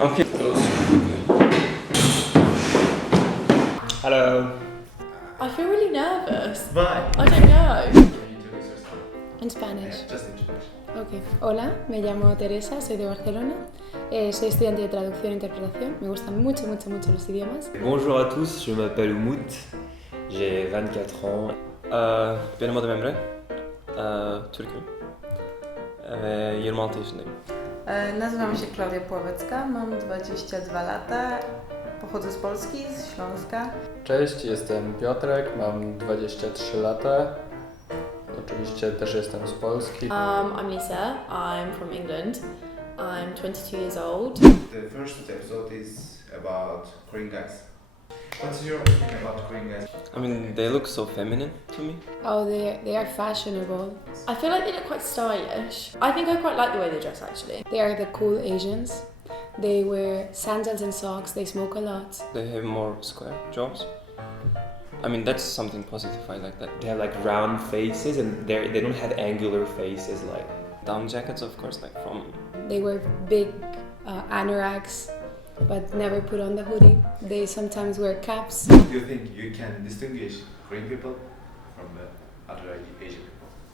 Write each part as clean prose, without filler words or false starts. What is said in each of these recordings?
Okay. Hello. I feel really nervous. Why? I don't know. Can you introduce yourself? In Spanish. Yeah, just introduce. Ok. Hola, me llamo Teresa, soy de Barcelona. Soy estudiante de traducción e interpretación. Me gustan mucho los idiomas. Bonjour à tous, je m'appelle Umut, j'ai 24 ans. Benim adım Emre, Türk'üm ve 26 yaşındayım. Nazywam się Klaudia Pławecka, mam 22 lata, pochodzę z Polski, z Śląska. Cześć, jestem Piotrek, mam 23 lata. Oczywiście też jestem z Polski. I'm Lisa, I'm from England. I'm 22 years old. The first episode is about Korean guys. What's your opinion about Korean guys? I mean, they look so feminine to me. Oh, they are fashionable. I feel like they look quite stylish. I think I quite like the way they dress actually. They are the cool Asians. They wear sandals and socks, they smoke a lot. They have more square jobs. I mean, that's something positive, I like that. They have like round faces and they don't have angular faces like. Down jackets, of course, like from... They wear big anoraks, but never put on the hoodie. They sometimes wear caps. Do you think you can distinguish Korean people from the other Asian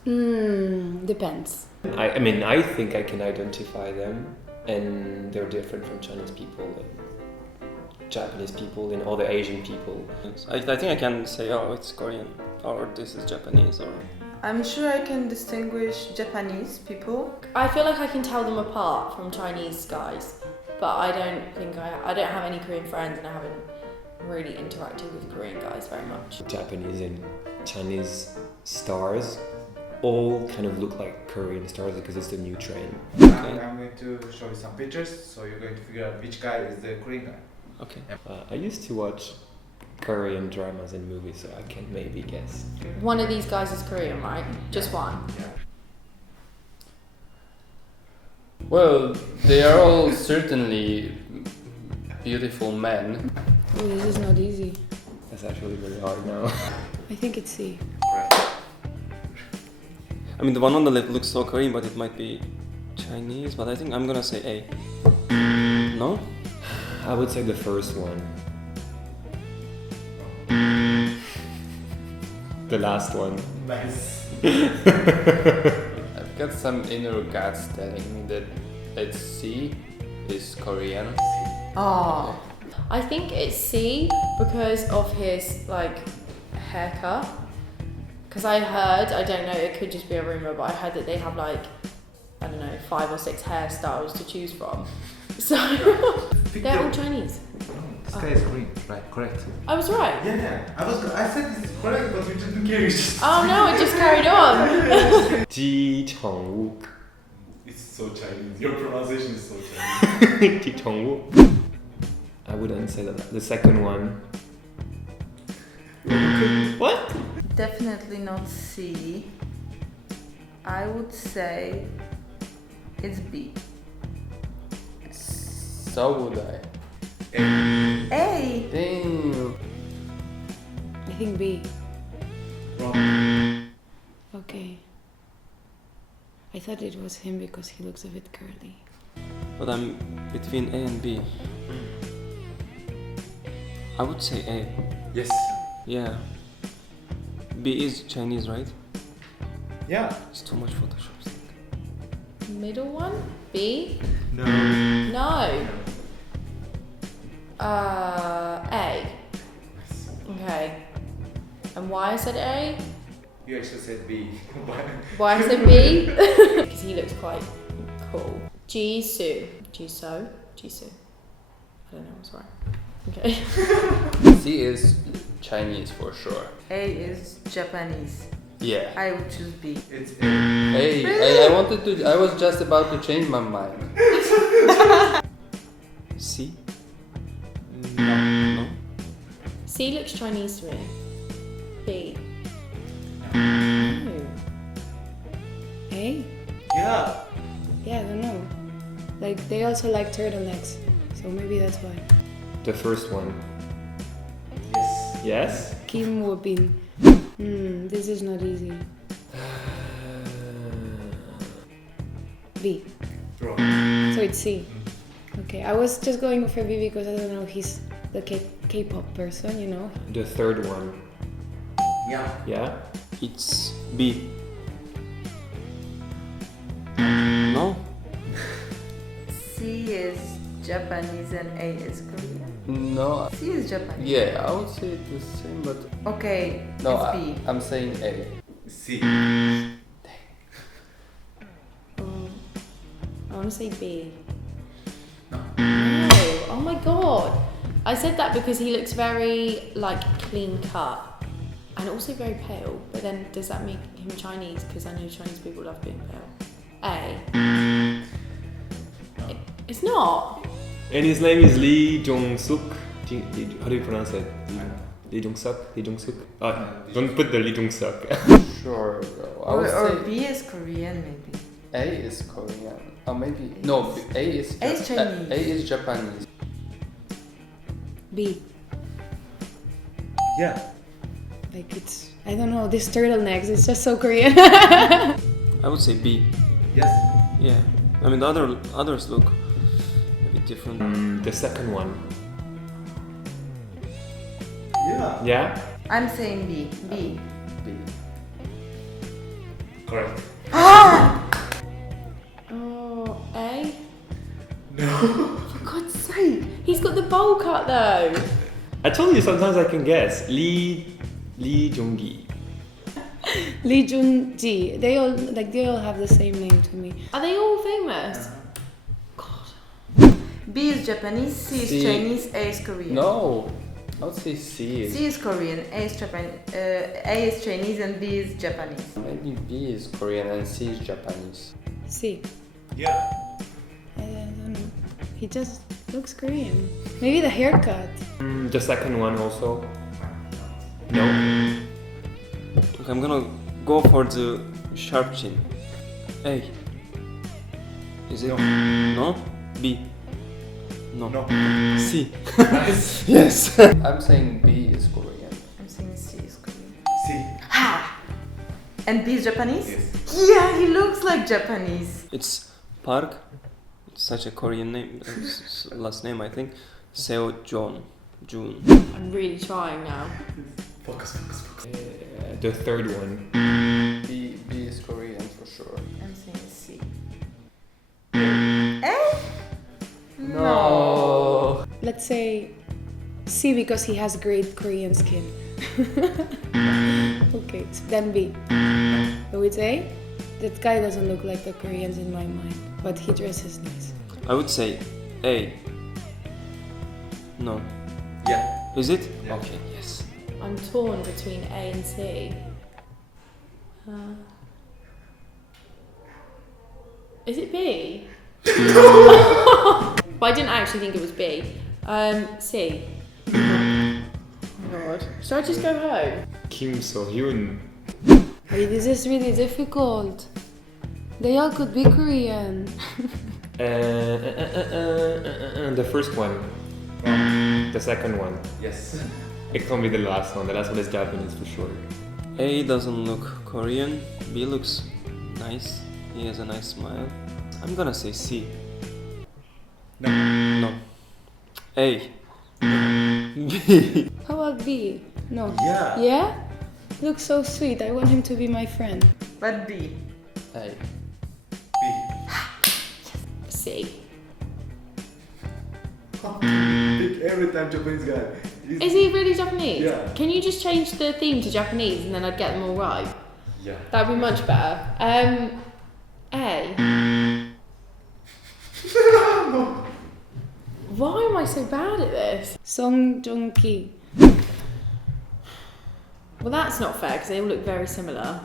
people? Depends. I mean, I think I can identify them, and they're different from Chinese people and Japanese people and other Asian people. I think I can say, oh, it's Korean, or this is Japanese, or... I'm sure I can distinguish Japanese people. I feel like I can tell them apart from Chinese guys, but I don't think I don't have any Korean friends and I haven't really interacted with Korean guys very much. Japanese and Chinese stars all kind of look like Korean stars because it's the new trend. Okay. I'm going to show you some pictures, so you're going to figure out which guy is the Korean guy. Okay. I used to watch Korean dramas and movies, so I can maybe guess. One of these guys is Korean, right? Just one. Yeah. Well, they are all certainly beautiful men. Oh, this is not easy. That's actually very hard now. I think it's C. Right. I mean, the one on the left looks so Korean, but it might be Chinese, but I think I'm gonna say A. No? I would say the first one. The last one. Nice. I've got some inner guts telling me that C is Korean. Oh, I think it's C because of his like haircut. Because I heard, I don't know, it could just be a rumor, but I heard that they have like, I don't know, 5 or 6 hairstyles to choose from. So they're all Chinese. This guy is Korean, right? Correct. I was right. Yeah. I said this is correct, but you didn't care. You just Oh no, it just carried on. Chang Wook. It's so Chinese. Your pronunciation is so Chinese. Chang Wook. I wouldn't say that. The second one. What? definitely not C. I would say it's B. So would I. A! Damn. I think B. Wrong. Okay. I thought it was him because he looks a bit curly. But I'm between A and B. I would say A. Yes. Yeah. B is Chinese, right? Yeah. It's too much Photoshop. Middle one? B? No. No. A. Okay. And why I said A? You actually said B. Why I said B? Because he looks quite cool. Jisoo. Jisoo? Jisoo. I don't know what's right. Okay. C is Chinese for sure. A is Japanese. Yeah. I would choose B. It's A. Hey, I was just about to change my mind. C? No. C looks Chinese to me. B. No. A? Yeah. Yeah, I don't know. Like, they also like turtlenecks. So maybe that's why. The first one. Yes. Yes? Kim Woo Bin. This is not easy. B. Wrong. So it's C. Okay. Okay, I was just going for B because I don't know, he's the K-pop person, you know. The third one. Yeah. Yeah? It's B. No? C is Japanese and A is Korean. No. C is Japanese. Yeah, I would say it's the same, but Okay, no, it's B. I'm saying A. C. I want to say B. No. No. Oh my god. I said that because he looks very like clean cut and also very pale. But then does that make him Chinese? Because I know Chinese people love being pale. A. It's not. And his name is Jong Suk. How do you pronounce it? Jong Suk? Jong Suk? Don't put the Jong Suk. Sure. I would Or say B is Korean maybe. A is Korean. Or maybe no. A is A is Chinese. A is Japanese. B. Yeah. Like it's, I don't know, this turtlenecks, it's just so Korean. I would say B. Yes. Yeah. I mean, the others look a bit different. The second one. Yeah. Yeah? I'm saying B. B. B. Correct. Oh, A? No. For God's sake. He's got the bowl cut though. I told you sometimes I can guess. Joong Ki. Joon Gi. They all have the same name to me. Are they all famous? God. B is Japanese, C is C. Chinese, A is Korean. No. I would say C is. C is Korean, A is Japan, A is Chinese, and B is Japanese. Maybe B is Korean and C is Japanese. C. Yeah. I don't know. He just looks Korean. Maybe the haircut. The second one also. No. Okay, I'm gonna go for the sharp chin. A. Is it? No? B. No. No. C. Yes. I'm saying B is Korean. I'm saying C is Korean. C. Ha! And B is Japanese? Yes. Yeah, he looks like Japanese. It's Park. It's such a Korean name. Last name, I think. Seo Joon. I'm really trying now. Focus. The third one. B is Korean for sure. I'm saying C. No. Let's say C because he has great Korean skin. Okay, so then B. So it's A? That guy doesn't look like the Koreans in my mind, but he dresses nice. I would say A. No. Yeah. Is it? Yeah. Okay, yes. I'm torn between A and C. Is it B? But I didn't actually think it was B. C. Oh my god. Should I just go home? Soo Hyun. Wait, this is really difficult. They all could be Korean. The first one. The second one. Yes. It can't be the last one. The last one is Japanese for sure. A doesn't look Korean. B looks nice. He has a nice smile. I'm gonna say C. No. No. A. B. How about B? No. Yeah. Yeah? Looks so sweet. I want him to be my friend. But B. A. B. C. Pick every time Japanese guy. Is he really Japanese? Yeah. Can you just change the theme to Japanese and then I'd get them all right? Yeah. That'd be much better. A. Why am I so bad at this? Joong Ki. Well, that's not fair because they all look very similar.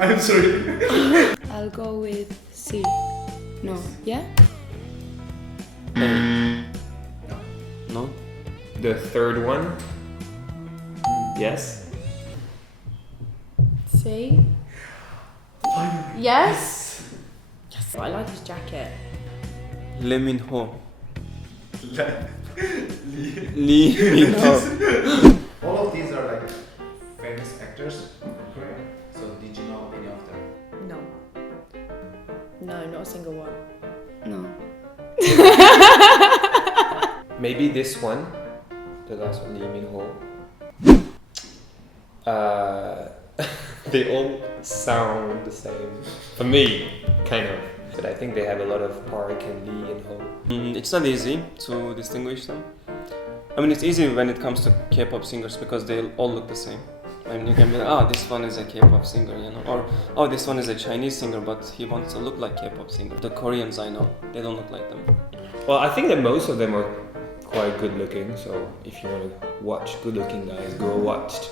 I'm sorry. I'll go with C. No. Yeah? A. No. The third one. Yes. C. Yes? Yes. I like his jacket. Lee Min Ho. Lee. Lee Min Ho. All of these are like famous actors from Korea. So did you know any of them? No. No, not a single one. No. Maybe this one, the last one, Lee Min Ho. They all sound the same for me, kind of. But I think they have a lot of Park and Lee and Ho. It's not easy to distinguish them. I mean, it's easy when it comes to K-pop singers because they all look the same. I mean, you can be like, oh, this one is a K-pop singer, you know, or oh, this one is a Chinese singer, but he wants to look like K-pop singer. The Koreans I know, they don't look like them. Well, I think that most of them are quite good looking. So if you want to watch good looking guys, go watch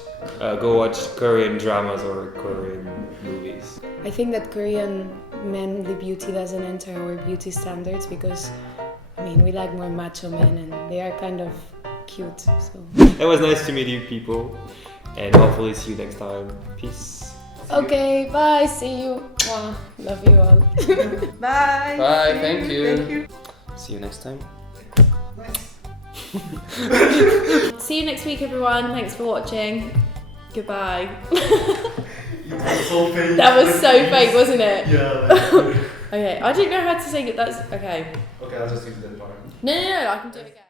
Korean dramas or Korean movies. I think that Korean manly beauty doesn't enter our beauty standards because, I mean, we like more macho men and they are kind of cute. So. It was nice to meet you people, and hopefully see you next time. Peace. Okay, bye. See you. Mwah. Love you all. Bye! Bye, thank you. Thank you. See you next time. See you next week, everyone. Thanks for watching. Goodbye. So fake. That was so fake, wasn't it? Yeah. Okay, I don't know how to say it. That's okay. Okay, I'll just use that part. No, I can do it again.